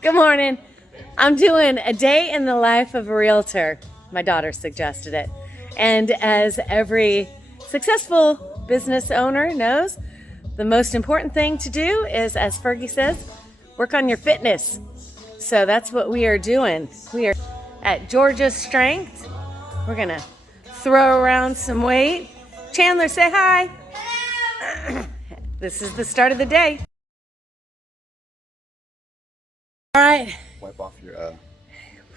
Good morning. I'm doing a day in the life of a realtor. My daughter suggested it. And as every successful business owner knows, the most important thing to do is, as Fergie says, work on your fitness. So that's what we are doing. We are at Georgia's Strength. We're gonna throw around some weight. Chandler, say hi. This is the start of the day. All right. Wipe off your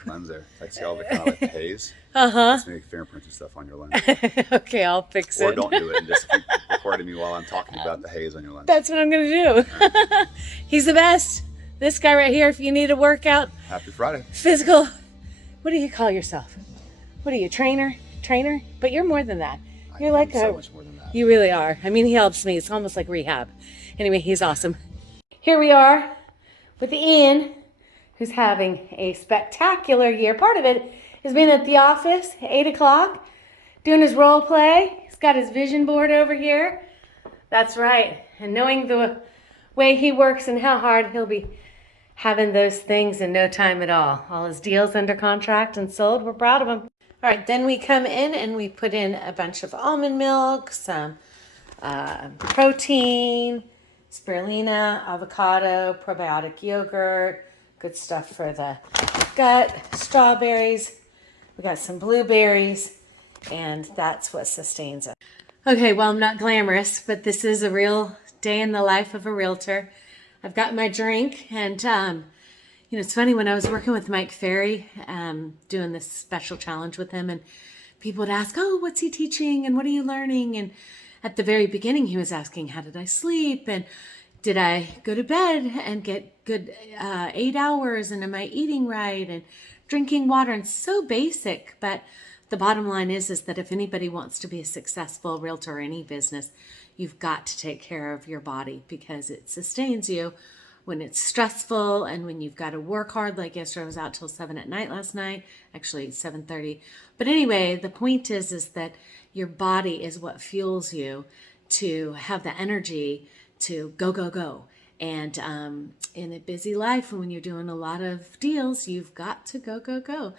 lens there. I see all the kind of like the haze. Uh-huh. Just make fingerprints and stuff on your lens. Okay, I'll fix it. Or don't do it and just keep recording me while I'm talking about the haze on your lens. That's what I'm gonna do. Right. He's the best. This guy right here, if you need a workout. Happy Friday. Physical. What do you call yourself? What are you, trainer? Trainer? But you're more than that. You're like so much more than that. You really are. I mean, he helps me. It's almost like rehab. Anyway, he's awesome. Here we are with Ian, who's having a spectacular year. Part of it is being at the office, 8 o'clock, doing his role play. He's got his vision board over here. That's right. And knowing the way he works and how hard he'll be having those things in no time at all. All his deals under contract and sold. We're proud of him. All right, then we come in and we put in a bunch of almond milk, some protein, spirulina, avocado, probiotic yogurt, good stuff for the gut, strawberries. We got some blueberries, and that's what sustains us. Okay, well, I'm not glamorous, but this is a real day in the life of a realtor. I've got my drink, and it's funny, when I was working with Mike Ferry, doing this special challenge with him, and people would ask, oh, what's he teaching, and what are you learning? And at the very beginning, he was asking, how did I sleep, and did I go to bed and get good 8 hours, and am I eating right, and drinking water, and so basic. But the bottom line is that if anybody wants to be a successful realtor or any business, you've got to take care of your body, because it sustains you when it's stressful and when you've got to work hard. Like yesterday, I was out till 7 at night last night, actually 7:30. But anyway, the point is that your body is what fuels you to have the energy to go, go, go. And in a busy life, when you're doing a lot of deals, you've got to go, go, go.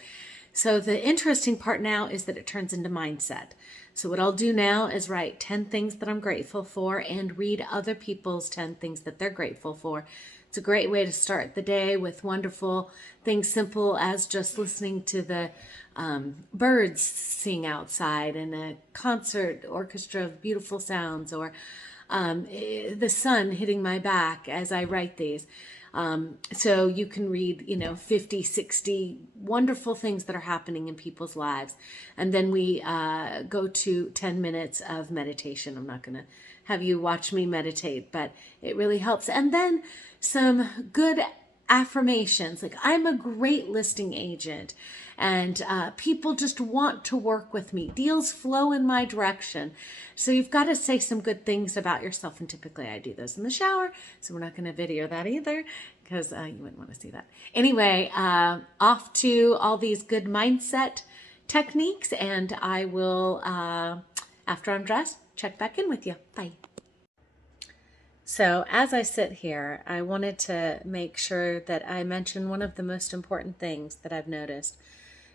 So the interesting part now is that it turns into mindset. So what I'll do now is write 10 things that I'm grateful for and read other people's 10 things that they're grateful for. It's a great way to start the day with wonderful things, simple as just listening to the birds sing outside and a concert orchestra of beautiful sounds, or the sun hitting my back as I write these. So you can read, 50, 60 wonderful things that are happening in people's lives. And then we go to 10 minutes of meditation. I'm not going to have you watch me meditate, but it really helps. And then some good affirmations, like I'm a great listing agent, and people just want to work with me. Deals flow in my direction. So you've got to say some good things about yourself, and typically I do those in the shower, so we're not going to video that either, because you wouldn't want to see that. Anyway, off to all these good mindset techniques, and I will, after I'm dressed, check back in with you. Bye. So as I sit here, I wanted to make sure that I mention one of the most important things that I've noticed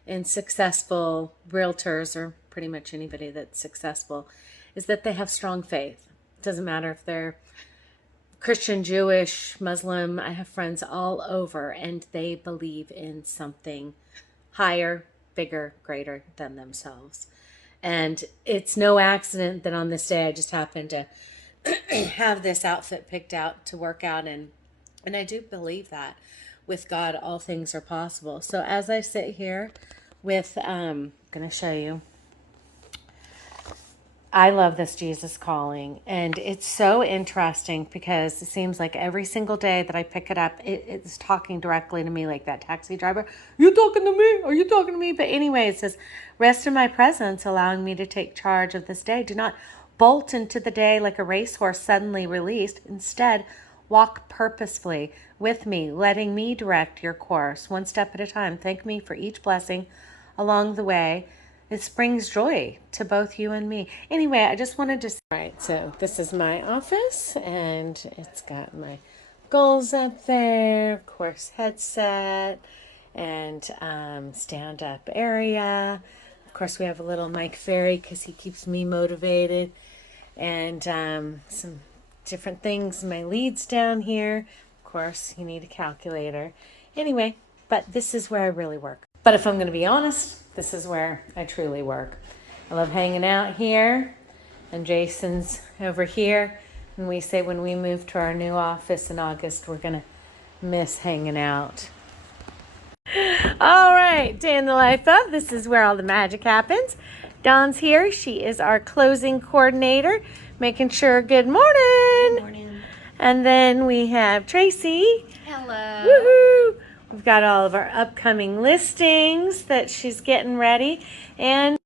in successful realtors, or pretty much anybody that's successful, is that they have strong faith. It doesn't matter if they're Christian, Jewish, Muslim. I have friends all over, and they believe in something higher, bigger, greater than themselves. And it's no accident that on this day I just happened to have this outfit picked out to work out in. And I do believe that with God, all things are possible. So as I sit here with, I'm going to show you, I love this Jesus Calling, and it's so interesting because it seems like every single day that I pick it up, it's talking directly to me, like that taxi driver. You talking to me? Are you talking to me? But anyway, it says, rest in my presence, allowing me to take charge of this day. Do not bolt into the day like a racehorse suddenly released. Instead, walk purposefully with me, letting me direct your course, one step at a time. Thank me for each blessing along the way. It brings joy to both you and me. Anyway, I just wanted to... All right, so this is my office, and it's got my goals up there, of course, headset and stand-up area. Of course, we have a little Mike Ferry because he keeps me motivated, and some different things. My leads down here. Of course, you need a calculator. Anyway, but this is where I really work. But if I'm going to be honest, this is where I truly work. I love hanging out here, and Jason's over here. And we say when we move to our new office in August, we're going to miss hanging out. All right, day in the life of. This is where all the magic happens. Dawn's here. She is our closing coordinator, making sure good morning. Good morning. And then we have Tracy. Hello. Woohoo! We've got all of our upcoming listings that she's getting ready. And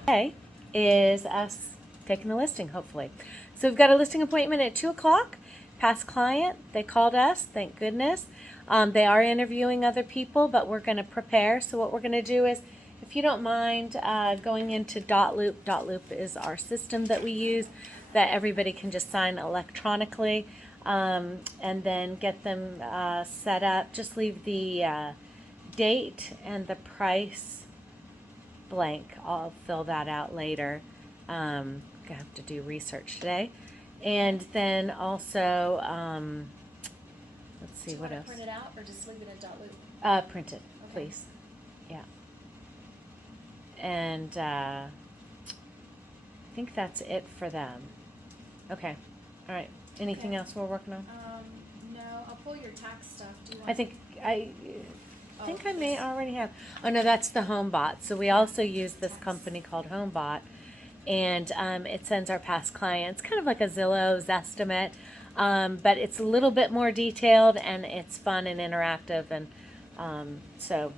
today is us taking the listing, hopefully. So we've got a listing appointment at 2 o'clock. Past client, they called us, thank goodness. They are interviewing other people, but we're going to prepare. So what we're going to do is, if you don't mind going into Dotloop. Dotloop is our system that we use that everybody can just sign electronically, and then get them set up. Just leave the date and the price blank. I'll fill that out later. I have to do research today. And then also, let's see, what else? Print it out or just leave it in Dotloop? Print it, Okay. please. Yeah. And I think that's it for them. Okay. All right. Anything Okay. else we're working on? No, I'll pull your tax stuff. Do you want? I think I Oh, I may already have. Oh no, that's the HomeBot. So we also use this company called HomeBot, and it sends our past clients kind of like a Zillow's estimate, but it's a little bit more detailed and it's fun and interactive, and so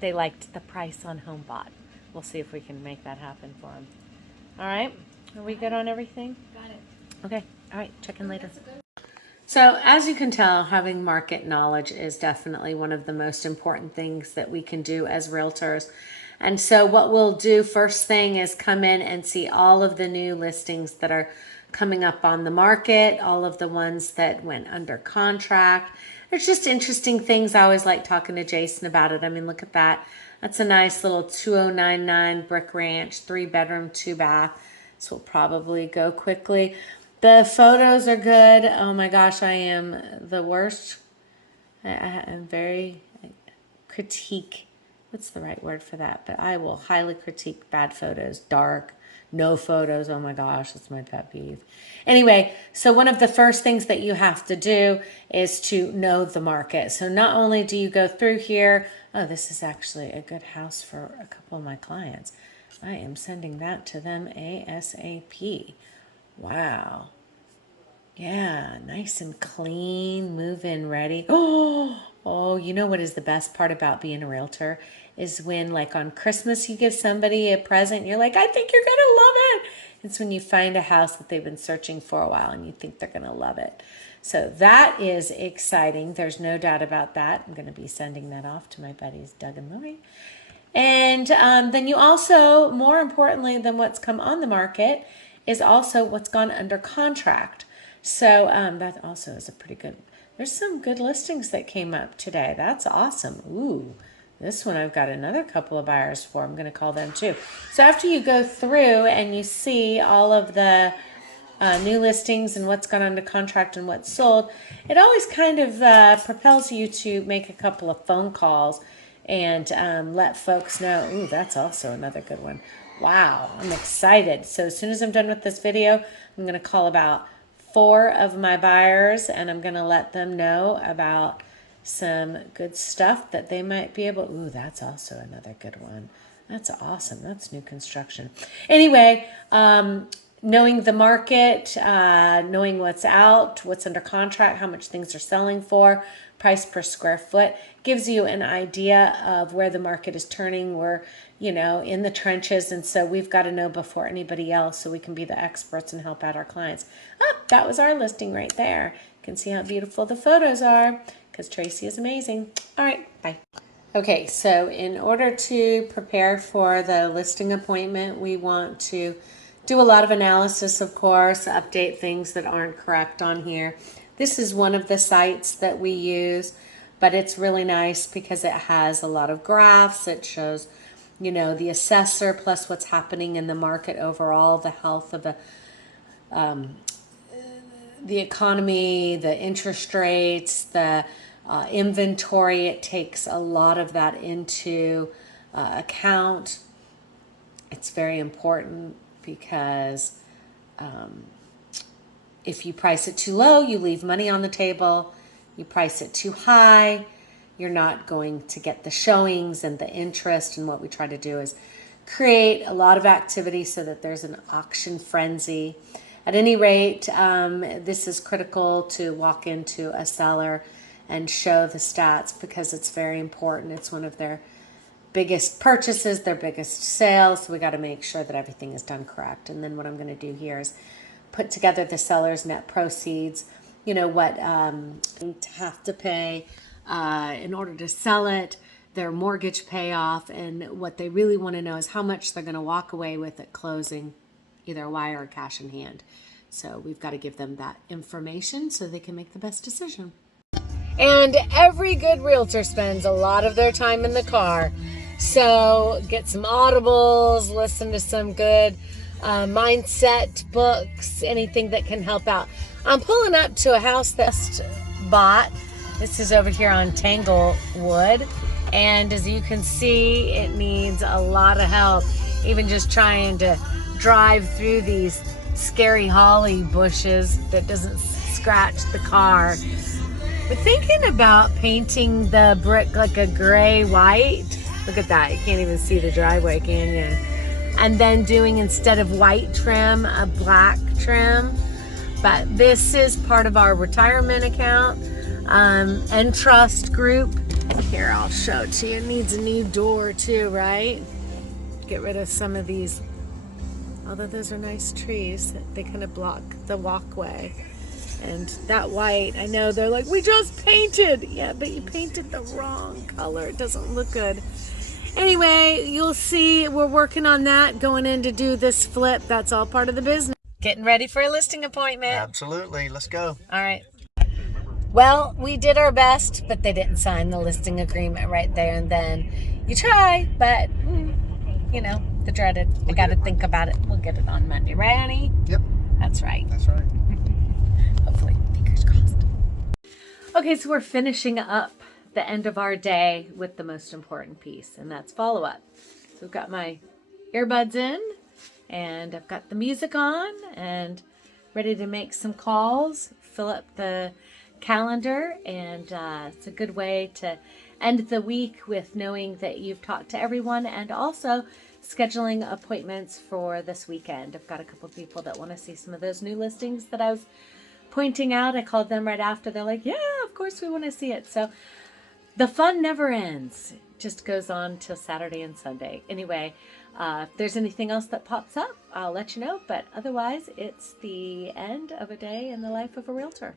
they liked the price on HomeBot. We'll see if we can make that happen for them. All right, are we good on everything? Got it. Okay. All right. Check in later. That's a good. So, as you can tell, having market knowledge is definitely one of the most important things that we can do as realtors. And so, what we'll do first thing is come in and see all of the new listings that are coming up on the market, all of the ones that went under contract. There's just interesting things. I always like talking to Jason about it. I mean, look at that. That's a nice little 2099 brick ranch, 3-bedroom, 2-bath. This will probably go quickly. The photos are good. Oh my gosh, I am the worst. I am very critique. What's the right word for that? But I will highly critique bad photos, dark, no photos. Oh my gosh, that's my pet peeve. Anyway, so one of the first things that you have to do is to know the market. So not only do you go through here, oh, this is actually a good house for a couple of my clients. I am sending that to them ASAP. Wow. Yeah, nice and clean, move-in ready. Oh, you know what is the best part about being a realtor is when, like, on Christmas you give somebody a present, you're like, I think you're gonna love it. It's when you find a house that they've been searching for a while and you think they're gonna love it. So that is exciting. There's no doubt about that. I'm gonna be sending that off to my buddies Doug and Lori. And then you also, more importantly than what's come on the market, is also what's gone under contract. So that also is a pretty good. There's some good listings that came up today. That's awesome. Ooh, this one I've got another couple of buyers for. I'm going to call them too. So after you go through and you see all of the new listings and what's gone under contract and what's sold, it always kind of propels you to make a couple of phone calls and let folks know. Ooh, that's also another good one. Wow, I'm excited. So as soon as I'm done with this video, I'm going to call about 4 of my buyers and I'm going to let them know about some good stuff that they might be able. Ooh, that's also another good one. That's awesome. That's new construction. Anyway, knowing the market, knowing what's out, what's under contract, how much things are selling for, price per square foot, gives you an idea of where the market is turning. We're, in the trenches, and so we've got to know before anybody else so we can be the experts and help out our clients. That was our listing right there. You can see how beautiful the photos are because Tracy is amazing. All right, bye. Okay, so in order to prepare for the listing appointment, we want to do a lot of analysis, of course, update things that aren't correct on here. This is one of the sites that we use, but it's really nice because it has a lot of graphs. It shows, the assessor plus what's happening in the market overall, the health of the economy, the interest rates, the inventory. It takes a lot of that into account. It's very important because if you price it too low, you leave money on the table. You price it too high, you're not going to get the showings and the interest. And what we try to do is create a lot of activity so that there's an auction frenzy. At any rate, this is critical to walk into a seller and show the stats because it's very important. It's one of their biggest purchases, their biggest sales. So we got to make sure that everything is done correct. And then what I'm going to do here is put together the seller's net proceeds, what have to pay in order to sell it, their mortgage payoff, and what they really want to know is how much they're going to walk away with at closing, either a wire or cash in hand. So we've got to give them that information so they can make the best decision. And every good realtor spends a lot of their time in the car. So get some audibles, listen to some good mindset books, anything that can help out. I'm pulling up to a house that's bought. This is over here on Tanglewood. And as you can see, it needs a lot of help. Even just trying to drive through these scary holly bushes that doesn't scratch the car. But thinking about painting the brick like a gray white. Look at that. You can't even see the driveway, can you? And then doing, instead of white trim, a black trim. But this is part of our retirement account and trust group. Here, I'll show it to you. It needs a new door too, right? Get rid of some of these. Although those are nice trees, they kind of block the walkway. And that white, I know they're like, we just painted. Yeah, but you painted the wrong color. It doesn't look good. Anyway, you'll see we're working on that, going in to do this flip. That's all part of the business. Getting ready for a listing appointment. Absolutely. Let's go. All right. Well, we did our best, but they didn't sign the listing agreement right there and then. You try, but, the dreaded. I got to think about it. We'll get it on Monday, right, honey? Yep. That's right. That's right. Hopefully. Fingers crossed. Okay, so we're finishing up the end of our day with the most important piece, and that's follow-up. So I've got my earbuds in, and I've got the music on, and ready to make some calls, fill up the calendar, and it's a good way to end the week with knowing that you've talked to everyone, and also scheduling appointments for this weekend. I've got a couple of people that want to see some of those new listings that I was pointing out. I called them right after. They're like, yeah, of course we want to see it. So the fun never ends. It just goes on till Saturday and Sunday. Anyway, if there's anything else that pops up, I'll let you know. But otherwise, it's the end of a day in the life of a realtor.